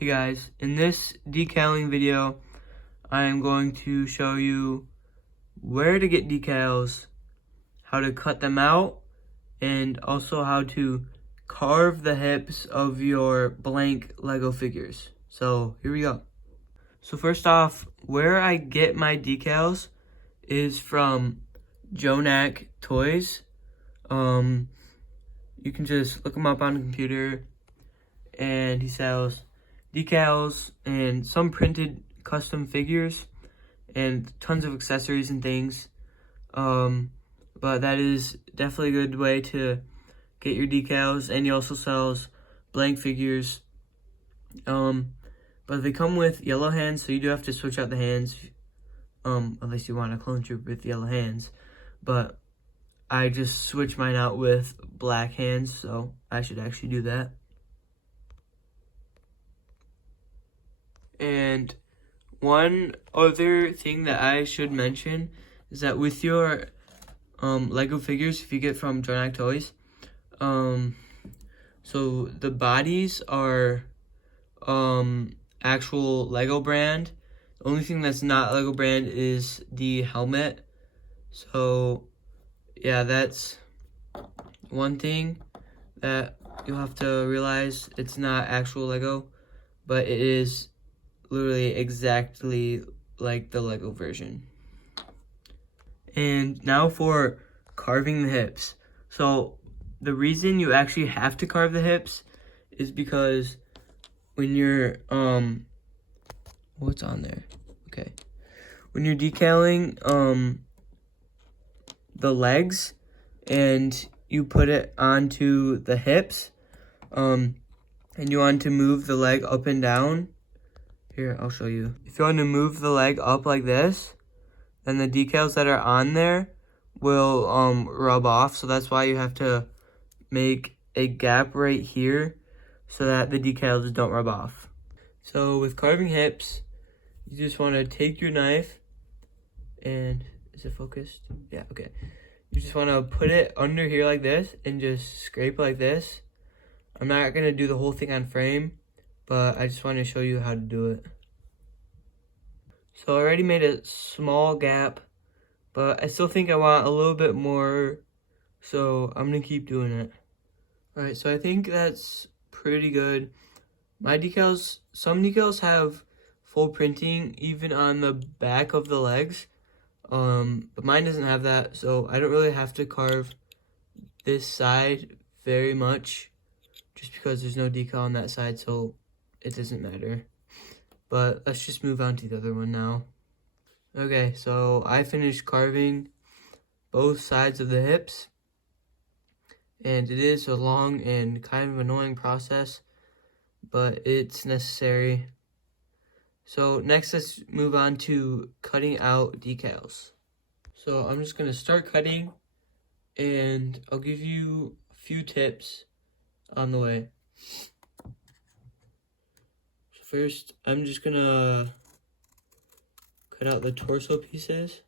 Hey guys, in this decaling video, I am going to show you where to get decals, how to cut them out, and also how to carve the hips of your blank Lego figures. So here we go. So first off, where I get my decals is from Jonak Toys. You can just look him up on the computer, and he sells decals and some printed custom figures and tons of accessories and things. But that is definitely a good way to get your decals, and he also sells blank figures. But they come with yellow hands, so you do have to switch out the hands, unless you want a clone troop with yellow hands. But I just switch mine out with black hands, so I should actually do that. And one other thing that I should mention is that with your Lego figures, if you get from Jonak Toys, so the bodies are actual Lego brand. The only thing that's not Lego brand is the helmet. So yeah, that's one thing that you'll have to realize. It's not actual Lego, but it is literally exactly like the Lego version. And now for carving the hips. So the reason you actually have to carve the hips is because when you're what's on there? Okay. When you're decaling the legs and you put it onto the hips, and you want to move the leg up and down. Here, I'll show you. If you want to move the leg up like this, then the decals that are on there will rub off. So that's why you have to make a gap right here so that the decals don't rub off. So with carving hips, you just want to take your knife and, is it focused? Yeah, okay. You just want to put it under here like this and just scrape like this. I'm not going to do the whole thing on frame, but I just want to show you how to do it. So I already made a small gap, but I still think I want a little bit more, so I'm going to keep doing it. Alright, so I think that's pretty good. My decals, some decals have full printing even on the back of the legs, but mine doesn't have that, so I don't really have to carve this side very much, just because there's no decal on that side, so it doesn't matter. But let's just move on to the other one now. Okay, so I finished carving both sides of the hips, and it is a long and kind of annoying process, but it's necessary. So next, let's move on to cutting out decals. So I'm just going to start cutting, and I'll give you a few tips on the way. So first, I'm just going to cut out the torso pieces.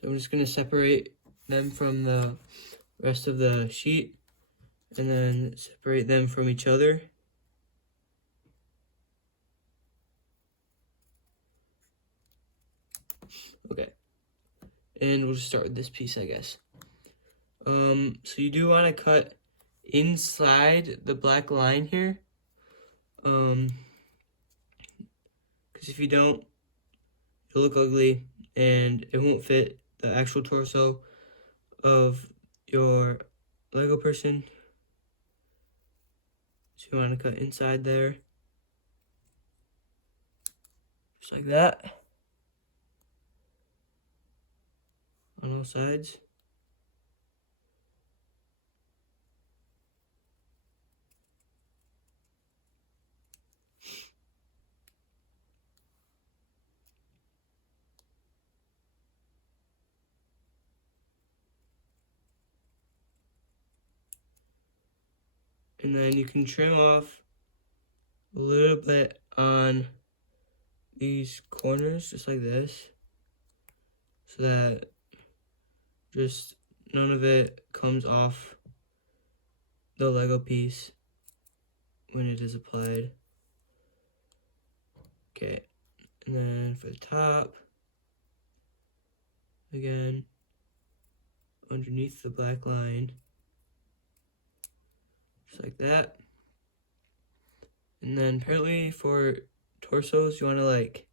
So I'm just going to separate them from the rest of the sheet, and then separate them from each other. Okay, and we'll just start with this piece, I guess. So you do want to cut inside the black line here, because if you don't, it'll look ugly and it won't fit the actual torso of your Lego person. So you want to cut inside there, just like that, on all sides. And then you can trim off a little bit on these corners, just like this, so that just none of it comes off the Lego piece when it is applied. Okay, and then for the top, again, underneath the black line, just like that. And then apparently for torsos, you want to like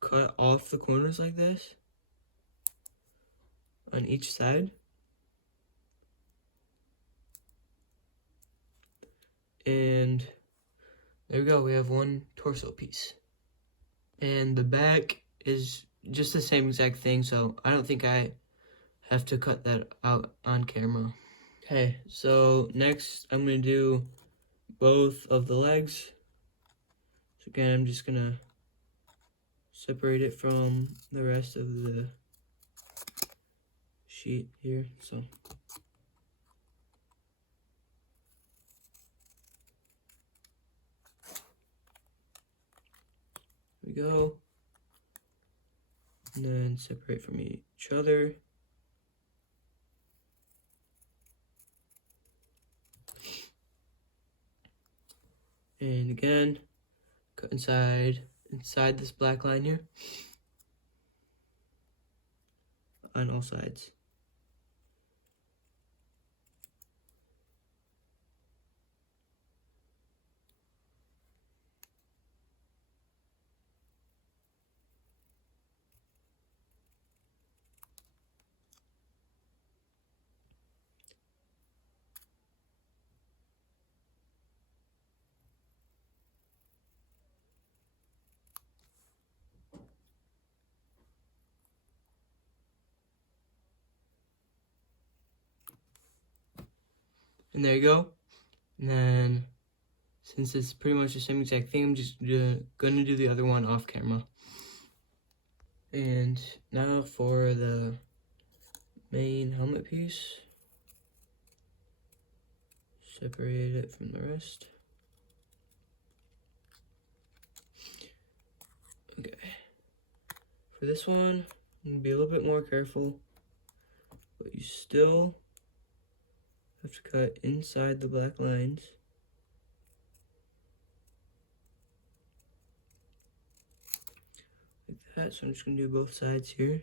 cut off the corners like this on each side. And there we go, we have one torso piece. And the back is just the same exact thing, so I don't think I have to cut that out on camera. Okay, so next I'm gonna do both of the legs. So again, I'm just gonna separate it from the rest of the sheet here. So there we go. And then separate from each other. And again, cut inside this black line here on all sides. And there you go. And then, since it's pretty much the same exact thing, I'm just gonna do the other one off camera. And now for the main helmet piece. Separate it from the rest. Okay. For this one, I'm gonna be a little bit more careful, but you still have to cut inside the black lines. Like that, so I'm just gonna do both sides here.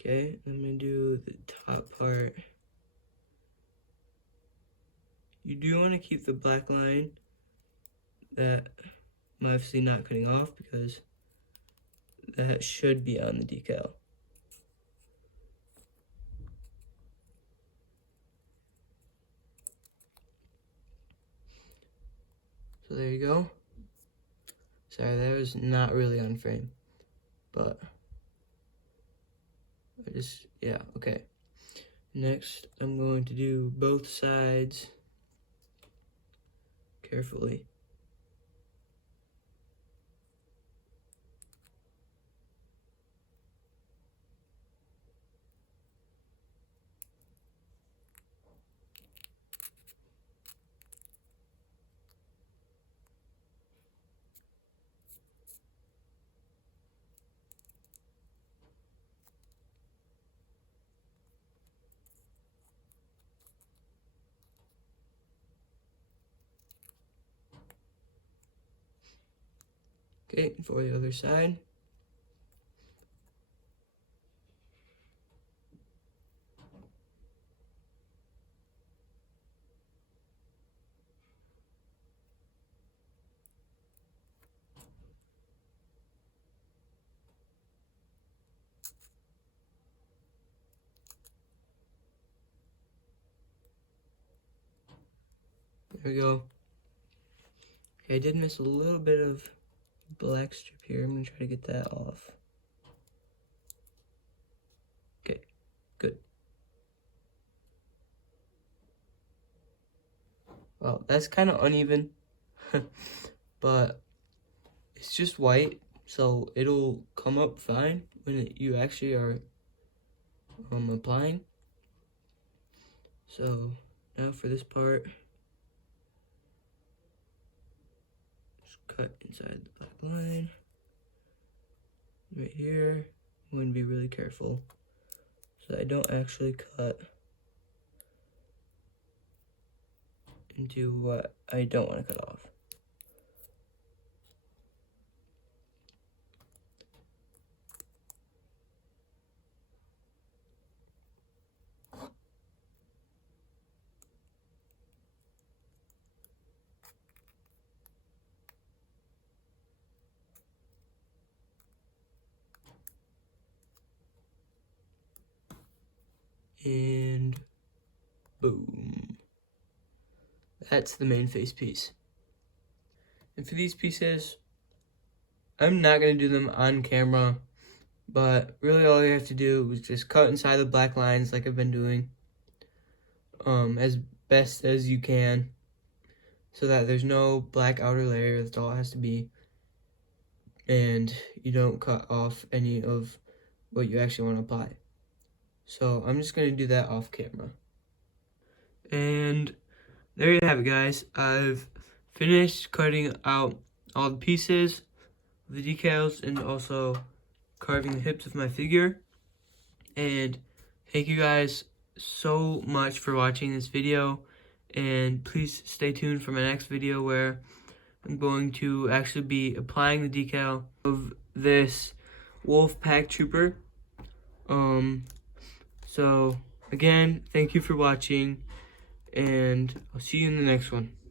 Okay, I'm gonna do the top part. You do want to keep the black line that I'm obviously not cutting off because that should be on the decal. So there you go. Sorry, that was not really on frame, but yeah, okay. Next, I'm going to do both sides carefully. Okay, for the other side. There we go. Okay, I did miss a little bit of black strip here. I'm gonna try to get that off. Okay, good. Well, that's kind of uneven, but it's just white, so it'll come up fine when you actually are applying. So now for this part, just cut inside the black line right here. I'm going to be really careful so I don't actually cut into what I don't want to cut off. And boom. That's the main face piece. And for these pieces, I'm not going to do them on camera, but really all you have to do is just cut inside the black lines like I've been doing as best as you can so that there's no black outer layer. That's all it has to be. And you don't cut off any of what you actually want to apply. So I'm just going to do that off camera. And there you have it, guys. I've finished cutting out all the pieces of the decals and also carving the hips of my figure. And thank you guys so much for watching this video. And please stay tuned for my next video where I'm going to actually be applying the decal of this wolf pack trooper. So again, thank you for watching, and I'll see you in the next one.